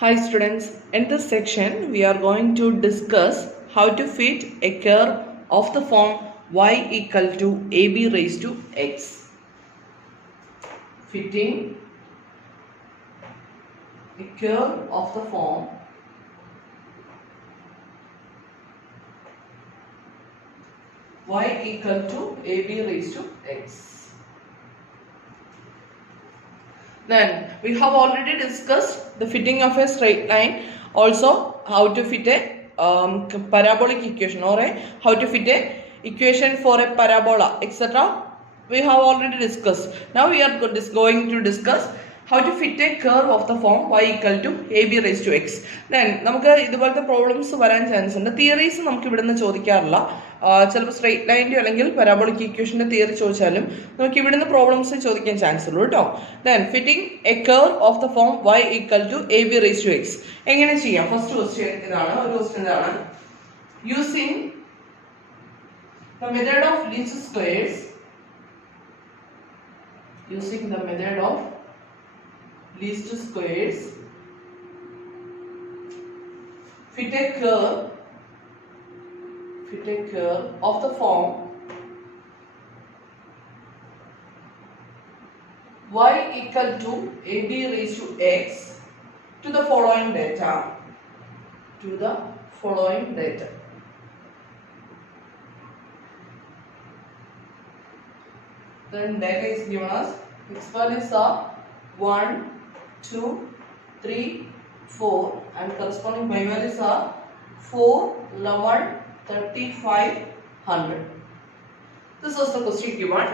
Hi students, in this section we are going to discuss how to fit a curve of the form y equal to ab raised to x. Fitting a curve of the form y equal to ab raised to x. Then we have already discussed the fitting of a straight line, also how to fit a parabolic equation or how to fit a equation for a parabola, etc. We have already discussed. Now we are going to discuss how to fit a curve of the form y equal to ab raised to x. Then നമുക്ക് ഇതുപോലത്തെ problems വരാൻ chance ഉണ്ട്. Theories നമുക്ക് ഇവിടെ നിന്ന് ചോദിക്കാറില്ല. ചിലപ്പോൾ straight ലൈൻ്റെ അല്ലെങ്കിൽ parabolic ഇക്വേഷൻ്റെ theory ചോദിച്ചാലും നമുക്ക് ഇവിടുന്ന് പ്രോബ്ലംസ് ചോദിക്കാൻ ചാൻസ് ഉള്ളൂ കേട്ടോ. Then fitting a curve of the form y equal to A B raise to X എങ്ങനെ ചെയ്യാം? ഫസ്റ്റ് ക്വസ്റ്റ്യൻ ഇതാണ്. ഒരു ക്വസ്റ്റ്യൻ ഇതാണ്. Using the method of least squares, using the method of least squares, fit a curve of the form y equal to ab raised to x to the following data. Then data is given us. X values are 1, 2, 3, 4 and corresponding y values are 4, 11, 35, 100. This was the question given.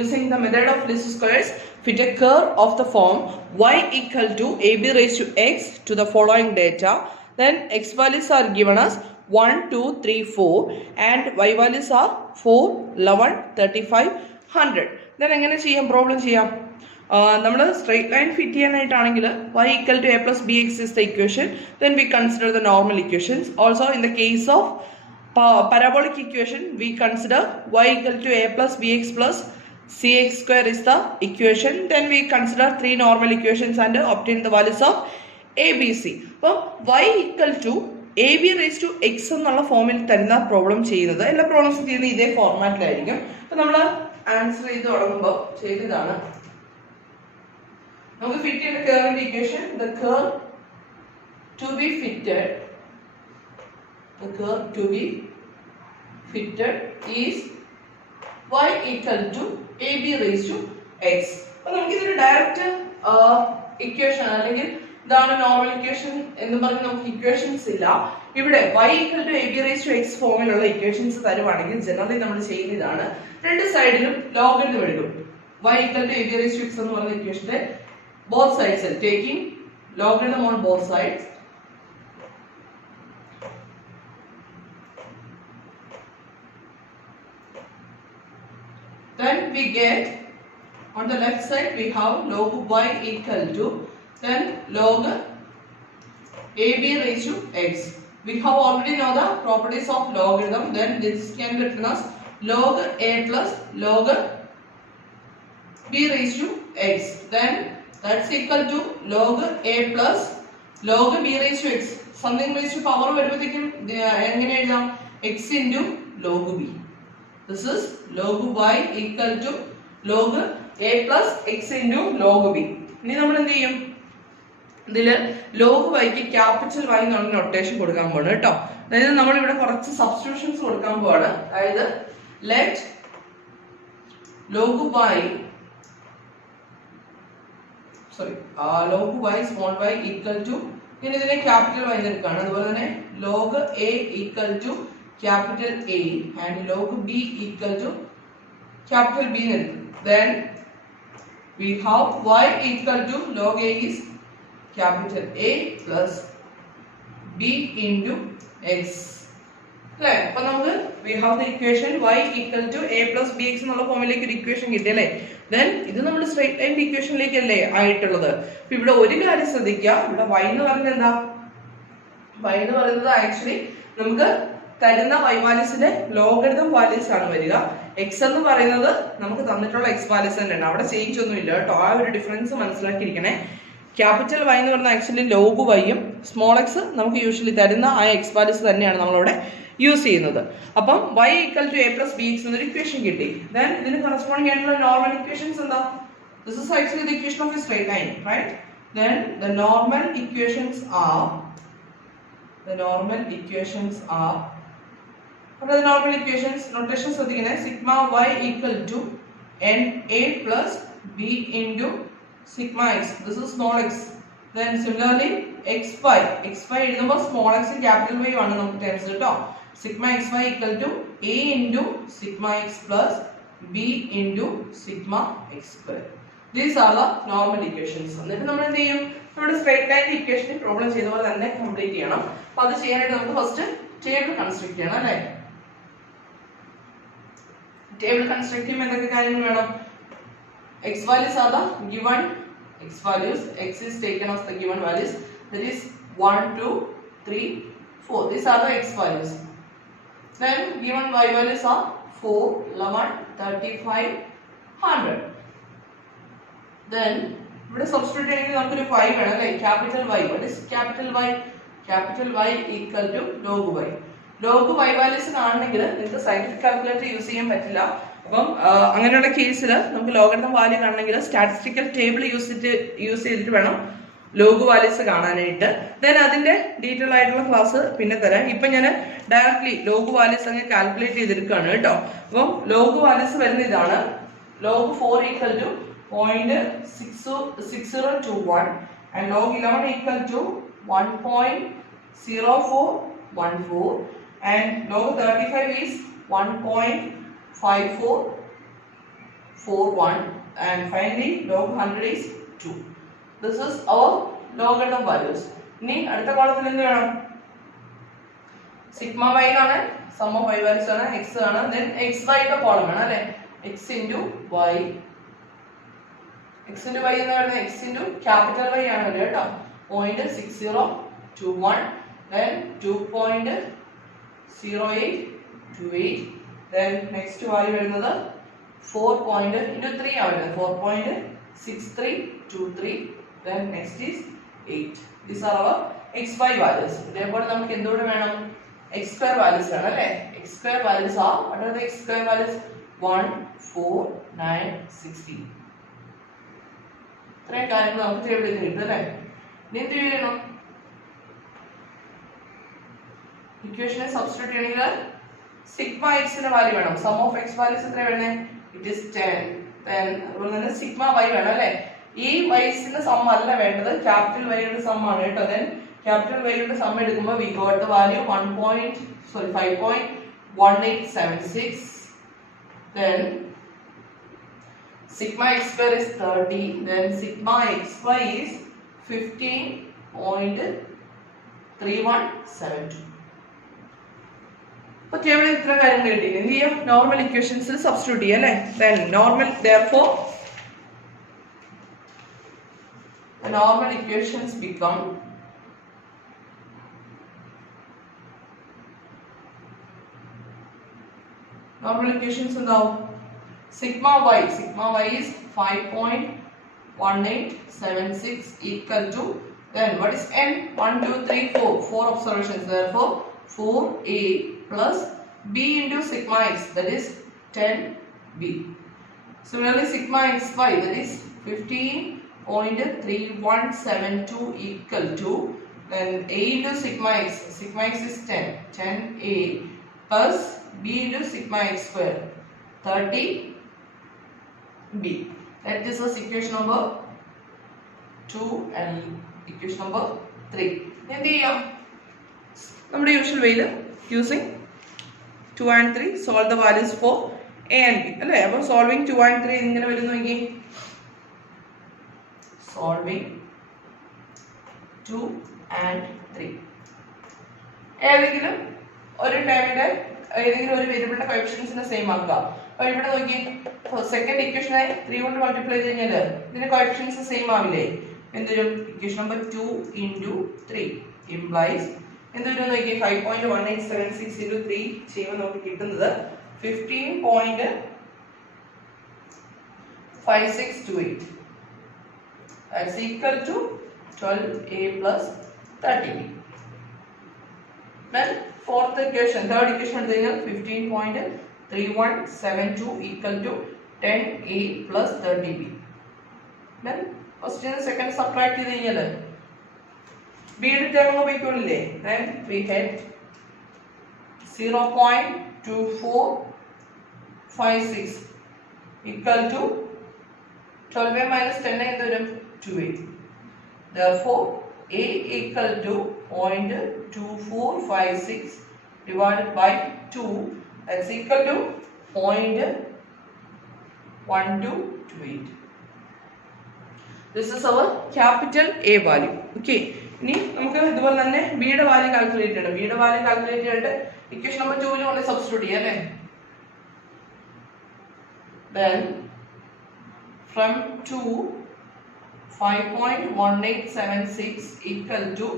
Using the method of least squares, fit a curve of the form y equal to ab raised to x to the following data. Then x values are given as 1, 2, 3, 4 and y values are 4, 11, 35, 100. Then എങ്ങനെ ചെയ്യാം? Problem ചെയ്യാം. നമ്മൾ straight line fit ചെയ്യാനായിട്ടാണെങ്കിൽ y equal to a plus bx is the equation. Then we consider the normal equations. Also in the case of parabolic equation we consider y equal to a plus bx plus cx square is the equation. Then we consider three normal equations and obtain the values of abc. അപ്പോൾ y equal to ab raised to x എന്നുള്ള ഫോമിൽ തരുന്ന problem ചെയ്യുന്നത് എല്ലാ പ്രോബ്ലംസും ചെയ്യുന്നത് ഇതേ ഫോർമാറ്റിലായിരിക്കും. അപ്പോൾ നമ്മൾ ആൻസർ ചെയ്ത് തുടങ്ങുമ്പോൾ ചെയ്തതാണ്. നമുക്ക് ഫിറ്റ് ചെയ്ത കർവിന്റെ equation the curve to be fitted is y equal to ab raised to x. അപ്പോൾ നമുക്ക് ഇതൊരു ഡയറക്റ്റ് ഇക്വേഷൻ അല്ലെങ്കിൽ ഇതാണ് നോർമൽ ഇക്വേഷൻ എന്ന് പറഞ്ഞ് നമുക്ക് ഇക്വേഷൻസ് ഇല്ല. ഇവിടെ y equal to ab raised to x ഫോമിലുള്ള ഇക്വേഷൻസ് തരുവാണെങ്കിൽ ജനറലി നമ്മൾ ചെയ്യുന്നതാണ് രണ്ട് സൈഡിലും ലോഗരിതം എടുക്കും. y equal to ab raised to x എന്ന് പറയുന്ന ഇക്വേഷന്റെ both sides taking logarithm on both sides. Then we get on the left side we have log y equal to then log ab raised to x. We have already know the properties of logarithm. Then this can be written as log a plus log b raised to x. Then that's equal to log a plus log b raised to x. Something raised to power വരുമ്പോഴത്തേക്കും എങ്ങനെ എഴുതാം? x into log b. This is log y equal to log a plus x into log b. ഇനി നമ്മൾ എന്ത് ചെയ്യും? ഇതില് log y ക്ക് capital y എന്നുള്ള നൊട്ടേഷൻ കൊടുക്കാൻ പോവാണ് കേട്ടോ. അതായത് നമ്മൾ ഇവിടെ കുറച്ച് സബ്സ്റ്റിറ്റ്യൂഷൻസ് കൊടുക്കാൻ പോവാണ്. അതായത് let log y log y small y equal to ഇനി ഇതിനെ ക്യാപിറ്റൽ y എടുക്കുകയാണ്. അതുപോലെ തന്നെ log a equal to capital A and log b equal to capital B. Then we have y equal to log a is capital A plus b into x. അപ്പോൾ നമുക്ക് we have the equation y equal to a plus bx എന്നുള്ള ഫോമിലേക്ക് ഒരു equation കിട്ടിയല്ലേ. Then ഇത് നമ്മൾ straight ലൈൻ്റെ ഇക്വേഷനിലേക്ക് അല്ലേ ആയിട്ടുള്ളത്. അപ്പോൾ ഇവിടെ ഒരു കാര്യം ശ്രദ്ധിക്കുക, ഇവിടെ y എന്ന് പറയുന്നത് എന്താ? y എന്ന് പറയുന്നത് ആക്ച്വലി നമുക്ക് തരുന്ന y വാല്യൂസിന്റെ ലോഗരിതം വാല്യൂസ് ആണ് വരിക. x എന്ന് പറയുന്നത് നമുക്ക് തന്നിട്ടുള്ള x വാല്യൂസ് തന്നെയാണ്. അവിടെ ചേഞ്ച് ഒന്നും ഇല്ല കേട്ടോ. ആ ഒരു ഡിഫറൻസ് മനസ്സിലാക്കിയിരിക്കണേ. ക്യാപിറ്റൽ വൈ എന്ന് പറഞ്ഞാൽ ആക്ച്വലി ലോഗ് വൈയും സ്മോൾ എക്സ് നമുക്ക് യൂഷ്വലി തരുന്ന ആ എക്സ് വാല്യൂസ് തന്നെയാണ് നമ്മളിവിടെ യൂസ് ചെയ്യുന്നത്. അപ്പം y equal to A plus B X എന്നൊരു ഇക്വേഷൻ കിട്ടി. ദെൻ ഇതിന് കറസ്പോണ്ടിങ് ആയിട്ടുള്ള നോർമൽ ഇക്വേഷൻസ് എന്താ? This is actually the equation of a straight line, right? Then the normal equations are what are the normal equations? Notation ശ്രദ്ധിക്കണേ. sigma y equal to na plus b into sigma x. This is small x. Then similarly xy എഴുതുമ്പോൾ small x capital Y ആണ് നമുക്ക് terms കേട്ടോ. sigma xy equal to a into sigma x plus b into sigma x square. These are the normal equations. എന്നിട്ട് നമ്മൾ എന്ത് ചെയ്യും? നമ്മുടെ straight line equation problem ചെയ്ത പോലെ തന്നെ കംപ്ലീറ്റ് ചെയ്യണം. അപ്പോൾ അത് ചെയ്യാനായിട്ട് നമുക്ക് ഫസ്റ്റ് ടേബിൾ കൺസ്ട്രക്ട് ചെയ്യണം അല്ലേ? Table construct ചെയ്യുമ്പോൾ എന്തൊക്കെ കാര്യങ്ങൾ വേണം? X values are the given X values. X is taken as the given values. That is 1, 2, 3, 4. These are the X values. Then given Y values are 4, 11, 35, 100. Then ഇവിടെ substitute ചെയ്യണമെങ്കിൽ നമുക്കൊരു y വേണം അല്ലേ? Capital Y. What is capital Y? Capital Y equal to log Y. Log y values കാണണമെങ്കിൽ നിങ്ങൾക്ക് scientific calculator use ചെയ്യാൻ പറ്റില്ല. അപ്പം അങ്ങനെയുള്ള കേസിൽ നമുക്ക് ലോഗരിതം വാല്യൂ കാണണമെങ്കിൽ സ്റ്റാറ്റിസ്റ്റിക്കൽ ടേബിൾ യൂസ് ചെയ്തിട്ട് വേണം ലോഗ് വാല്യൂസ് കാണാനായിട്ട്. ദെൻ അതിന്റെ ഡീറ്റെയിൽ ആയിട്ടുള്ള ക്ലാസ് പിന്നെ തരാം. ഇപ്പൊ ഞാൻ ഡയറക്ട്ലി ലോഗ് വാല്യൂസ് അങ്ങ് കാൽക്കുലേറ്റ് ചെയ്തെടുക്കുകയാണ് കേട്ടോ. അപ്പം ലോഗ് വാല്യൂസ് വരുന്ന ഇതാണ്. Log 4 equal to 0.6021 and log 11 equal to 1.0414 and log 35 is 1.5441 and finally log 100 is 2. This is our logarithm values. ഇനി അടുത്ത കോളത്തിൽ എന്ത് വേണം? സിഗ്മ y ആണ്, സം ഓഫ് y വാല്യൂസ് ആണ്, x ആണ്. then xy യുടെ കോളം വേണം അല്ലേ? x into y എന്ന് പറയുന്നത് x into capital Y ആണ് വരിക കേട്ടോ. 0.6021 then 2.0828 then next value വരുന്നത് 4.3 ആണ് വരുന്നത് 4.6323 then next is 8. These are our xy values. ഇതേപോലെ നമുക്ക് എന്തുകൂടെ വേണം? x square values വേണം അല്ലേ? x square values are what are the x square values? 1, 4, 9, 16. ഇത്രയും കാര്യങ്ങൾ നമുക്ക് ടേബിളിൽ കിട്ടും അല്ലേ? ഇനി എന്ത് ചെയ്യണം? ഇക്വേഷനെ സബ്സ്റ്റിറ്റ്യൂട്ട് ചെയ്യണമെങ്കിൽ സിഗ്മ x ന്റെ വാല്യൂ വേണം. സം ഓഫ് x വാല്യൂസ് എത്ര വേണേ? It is 10. then അതുപോലെ തന്നെ സിഗ്മ y വേണം അല്ലേ? ഈ വൈസിന്റെ സം അല്ല വേണ്ടത്, ക്യാപിറ്റൽ വൈയുടെ സം ആണ് കേട്ടോ. then ക്യാപിറ്റൽ വൈയുടെ സം എടുക്കുമ്പോൾ we got the value 5.1876. then sigma x square is 30. then sigma xy is 15.3172. അപ്പോൾ ടേബിളിൽ ഇത്ര കാര്യങ്ങൾ കിട്ടി. എന്ത് ചെയ്യാം? നോർമൽ ഇക്വേഷൻസിൽ സബ്സ്റ്റിറ്റ്യൂട്ട് ചെയ്യാം അല്ലേ? then therefore the normal equations become എന്താവും? sigma y is 5.1876 equal to then what is n? 1, 2, 3, 4 observations. therefore 4a plus b into sigma x, that is 10b. similarly sigma xy, that is 15.3172 equal to then a into sigma x is 10a plus b into sigma x square 30b. that is us equation number 2 and equation number 3. എന്ത് ചെയ്യാം? നമ്മുടെ usual വേയിൽ using 2 and 3 solve the values for a and b അല്ലേ? അപ്പോൾ solving 2 and 3 എങ്ങനെ വരുന്നുവെങ്കിൽ solving 2 and 3 ഏതെങ്കിലും ഒരു ടൈമിന്റെ ഏതെങ്കിലും ഒരു വേരിയബിളിന്റെ കോഎഫിഷ്യൻസിനെ സെയിം ആക്കുക. അപ്പോൾ ഇവിടെ നോക്കി സെക്കൻഡ് ഇക്വേഷനെ 3 കൊണ്ട് മൾട്ടിപ്ലൈ ചെയ്താൽ ഇതിന്റെ കോഎഫിഷ്യൻസ് സെയിം ആവില്ലേ? എന്തൊരു ഇക്വേഷൻ നമ്പർ 2 into 3 implies എന്തൊരു നോക്കി 5.1876 into 3 ചെയ്യുമ്പോൾ നമുക്ക് കിട്ടുന്നത് 15.5628. That's equal to 12a plus 30b. Then fourth equation, third equation 15.3172 equal to 10a plus 30b. Then first and second subtract ചെയ്തു b യുടെ term ഉപയോഗിക്കുന്നില്ലേ. Then we get 0.2456 equal to 12a minus 10a എന്ത് വരും 2a. Therefore a equal to 0.2456 divided by 2, that's equal to 0.1228. This is our capital A value. Okay. ഇനി നമുക്ക് ഇതുപോലെ തന്നെ b യുടെ value calculate ചെയ്യണം. b യുടെ വാല്യൂ കാൽക്കുലേറ്റ് ചെയ്തിട്ട് ഇക്വേഷൻ നമ്പർ 2 ൽ കൊണ്ട് സബ്സ്റ്റിറ്റ്യൂട്ട് ചെയ്യാം അല്ലേ. Then from 2 5.1876 equal to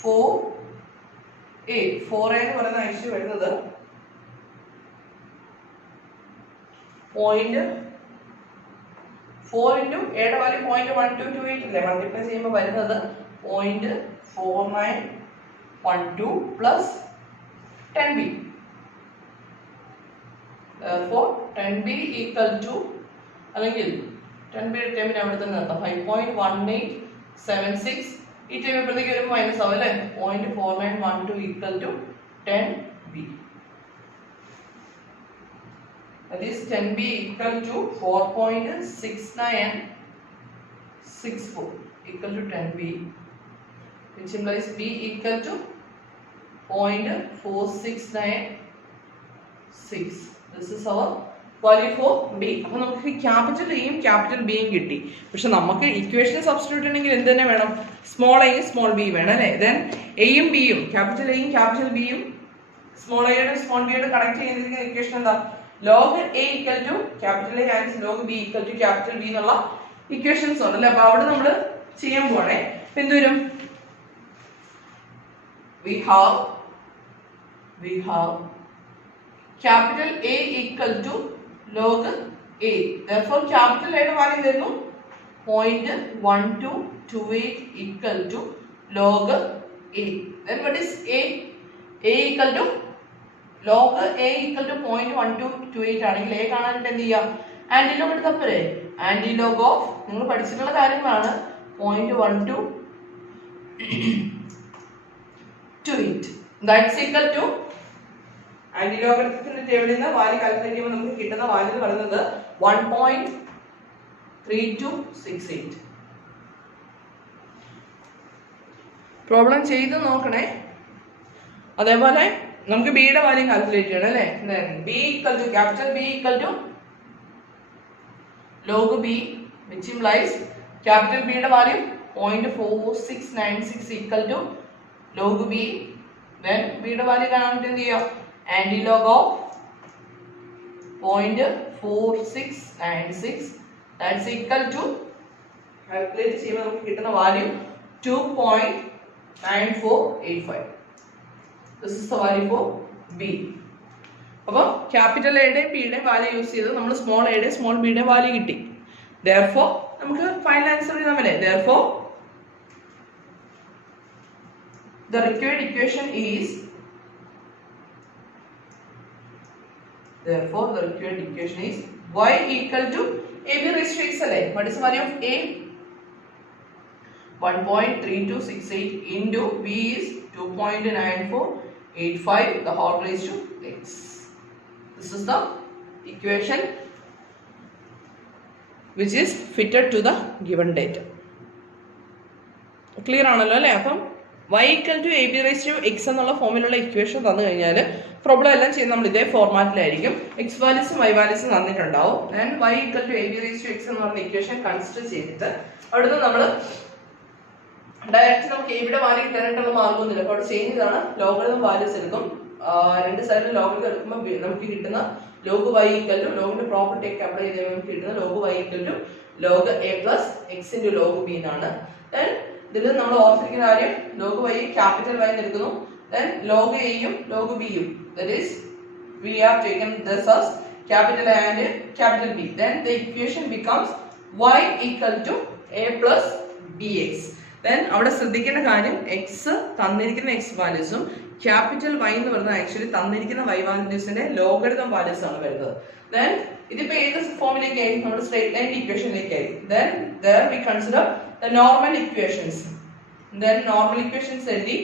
4a. 4a എന്ന് പറയുന്ന ആക്ച്വലി വരുന്നത് 4 into a യുടെ വാല്യൂ 0.1228 അല്ലേ. മൾട്ടിപ്ലൈ ചെയ്യുമ്പോൾ വരുന്നത് 0.4912 plus 10b. Therefore 10b equal to അല്ലെങ്കിൽ 10b ടേമിന് അവിടെ തന്നെ നിർത്താം 5.1876 ഈ ടേം ഇപ്പോഴത്തേക്ക് വരുമ്പോൾ മൈനസ് ആവും അല്ലേ. 0.4912 equal to 10b. That is 10b equal to 4.6964 equal to 10b, which implies b equal to 0.4696. This is our value for b. അപ്പോൾ നമുക്ക് ക്യാപിറ്റൽ എയും ക്യാപിറ്റൽ ബിയും കിട്ടി. പക്ഷെ നമുക്ക് ഇക്വേഷൻ സബ്സ്റ്റിറ്റ്യൂട്ട് ചെയ്യണമെങ്കിൽ എന്ത് തന്നെ വേണം, സ്മോൾ എയും സ്മോൾ ബി വേണം അല്ലേ. ദെൻ എയും ബിയും ക്യാപിറ്റൽ എയും ക്യാപിറ്റൽ ബിയും സ്മോൾ എയുടെ സ്മോൾ ബിയുടെ കണക്ട് ചെയ്യുന്ന ഇക്വേഷൻ എന്താ, log a equal to capital A and log b equal to capital B എന്നുള്ള ഇക്വേഷൻസ് ഉണ്ട് അല്ലേ. അപ്പോൾ അവിടെ നമ്മൾ ചെയ്യാൻ പോണേ. അപ്പോൾ എന്ത് വരും, we have capital A equal to log A. Therefore capital A യുടെ വാല്യൂ വരുന്നു 0.1228 equal to log A. Then what is A? A equal to log A equal to 0.1228 ആണെങ്കിൽ A കാണാനായിട്ട് എന്ത് ചെയ്യാം, ആന്റിലോഗ് എടുത്താൽ പോരെ. ആന്റിലോഗ് ഓഫ് നിങ്ങൾ പഠിച്ചിട്ടുള്ള കാര്യങ്ങളാണ് 0.1228. That's equal to ആന്റിലോഗ് എടുത്തിന്റെ ടേബിളിൽ നിന്ന് വാല്യൂ കാൽക്കുലേറ്റ് ചെയ്യുമ്പോൾ നമുക്ക് കിട്ടുന്ന വാല്യൂ എന്ന് പറയുന്നത് 1.3268. പ്രോബ്ലം ചെയ്ത് നോക്കണേ. അതേപോലെ നമുക്ക് b യുടെ വാല്യൂ കാൽക്കുലേറ്റ് ചെയ്യണം അല്ലേ. b equal to capital B equal to log b, which implies capital B യുടെ value 0.4696 equal to log b. Then b യുടെ വാല്യൂ കാണാൻ എന്ത് ചെയ്യാം, antilog of 0.4696, that's equal to calculate ചെയ്യുമ്പോൾ നമുക്ക് കിട്ടുന്ന value 2.9485. This is the value for b. അപ്പോൾ capital എയുടെയും ബി യുടെയും വാല്യൂ യൂസ് ചെയ്ത് നമ്മൾ സ്മോൾ എയുടെയും സ്മോൾ ബി യുടെയും വാല്യൂ കിട്ടി. Therefore നമുക്ക് ഫൈനൽ ആൻസർ എഴുതാമല്ലേ. Therefore the required equation is y equal to ab raised to x അല്ലേ. What is the value of a? 1.3268 into b is 2.9485 the whole raised to x. This is the equation which is fitted to the given data. Clear ആണല്ലോ അല്ലേ. അപ്പം y equal to ab raised to x എന്നുള്ള ഫോമിലുള്ള equation തന്നു കഴിഞ്ഞാൽ problem എല്ലാം ചെയ്യുന്നത് നമ്മൾ ഇതേ ഫോർമാറ്റിലായിരിക്കും. എക്സ് വാല്യൂസും വൈ വാല്യൂസും തന്നിട്ടുണ്ടാവും. And y equal to ab raised to x എന്ന് പറഞ്ഞ ഇക്വേഷൻ കൺസിഡർ ചെയ്തിട്ട് അവിടുന്ന് നമ്മൾ ഡയറക്റ്റ് നമുക്ക് a യുടെ വാല്യൂ കിട്ടാനായിട്ടുള്ള മാർഗമൊന്നുമില്ല. അപ്പോൾ അവിടെ ചെയ്യുന്നതാണ് ലോഗരിതം വാല്യൂസ് എടുക്കും. രണ്ട് സൈഡിലും ലോഗരിതം എടുക്കുമ്പോൾ നമുക്ക് കിട്ടുന്ന log y equal to ലോഗിന്റെ പ്രോപ്പർട്ടി ഒക്കെ അപ്ലൈ ചെയ്താൽ നമുക്ക് കിട്ടുന്ന log y equal to log a plus x into log b എന്നാണ്. Then ഇതിൽ നമ്മൾ ഓർത്തിരിക്കുന്ന കാര്യം log y ക്യാപിറ്റൽ y എടുക്കുന്നു. Then log a യും log b യും, that is we have taken this as capital A and capital B. Then the equation becomes y equal to a plus bx. Then അവിടെ ശ്രദ്ധിക്കേണ്ട കാര്യം X തന്നിരിക്കുന്ന X വാല്യൂസും capital Y എന്ന് പറയുന്നത് actually തന്നിരിക്കുന്ന Y വാല്യൂസിന്റെ logarithm values ആണ് വരുന്നത്. Then ഇതിപ്പോ ഏത് ഫോമിലേക്കായി നമ്മുടെ സ്ട്രേറ്റ് ലൈൻ ഇക്വേഷനിലേക്കായി. Then there we consider the normal equations. Then normal equations എഴുതി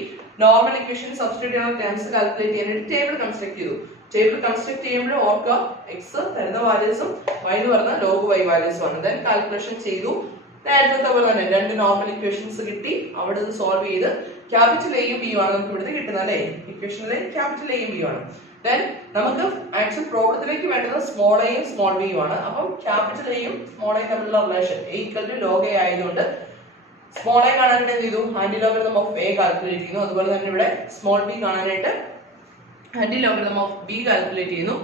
നോർമൽ ഇക്വേഷൻ സബ്സ്റ്റിറ്റ്യൂട്ട് ചെയ്യുന്ന ടേംസ് കാൽക്കുലേറ്റ് ചെയ്യാനായിട്ട് ടേബിൾ കൺസ്ട്രക്ട് ചെയ്തു. ടേബിൾ കൺസ്ട്രക്ട് ചെയ്യുമ്പോൾ ഓർക്കുക എക്സ് തരുന്ന വാല്യൂസും വൈ എന്ന് പറഞ്ഞ ലോഗ് വൈ വാല്യൂസും ആണ്. ദെൻ കാൽക്കുലേഷൻ ചെയ്തു. നേരത്തെ പോലെ തന്നെ രണ്ട് നോർമൽ ഇക്വേഷൻസ് കിട്ടി. അവിടെ ഇത് സോൾവ് ചെയ്ത് ക്യാപിറ്റൽ എയും ബിയും ആണ് നമുക്ക് ഇവിടുന്ന് കിട്ടുന്നത് അല്ലേ. ഇക്വേഷനിലെ ക്യാപിറ്റൽ എയും ബിയും ആണ്. ദെൻ നമുക്ക് ആക്ച്വൽ പ്രോബ്ലത്തിലേക്ക് വേണ്ടത് സ്മോൾ എയും സ്മോൾ ബിയും ആണ്. അപ്പം ക്യാപിറ്റൽ എയും സ്മോൾ എയും തമ്മിലുള്ള relation A equal to log A ആയതുകൊണ്ട് സ്മോൾ എ കാണാനായിട്ട് എന്ത് ചെയ്തു antilogarithm of A calculate ചെയ്യുന്നു. അതുപോലെ തന്നെ ഇവിടെ സ്മോൾ ബി കാണാനായിട്ട് antilogarithm of B calculate ചെയ്യുന്നു.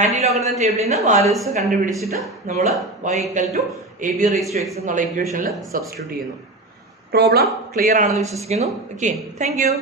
ആന്റി ലോഗരിതം ടേബിളിൽ നിന്ന് വാല്യൂസ് കണ്ടുപിടിച്ചിട്ട് നമ്മൾ y equal to A B raise to X എന്നുള്ള ഇക്വേഷനിൽ സബ്സ്റ്റിറ്റ്യൂട്ട് ചെയ്യുന്നു. പ്രോബ്ലം ക്ലിയർ ആണെന്ന് വിശ്വസിക്കുന്നു. Okay, thank U.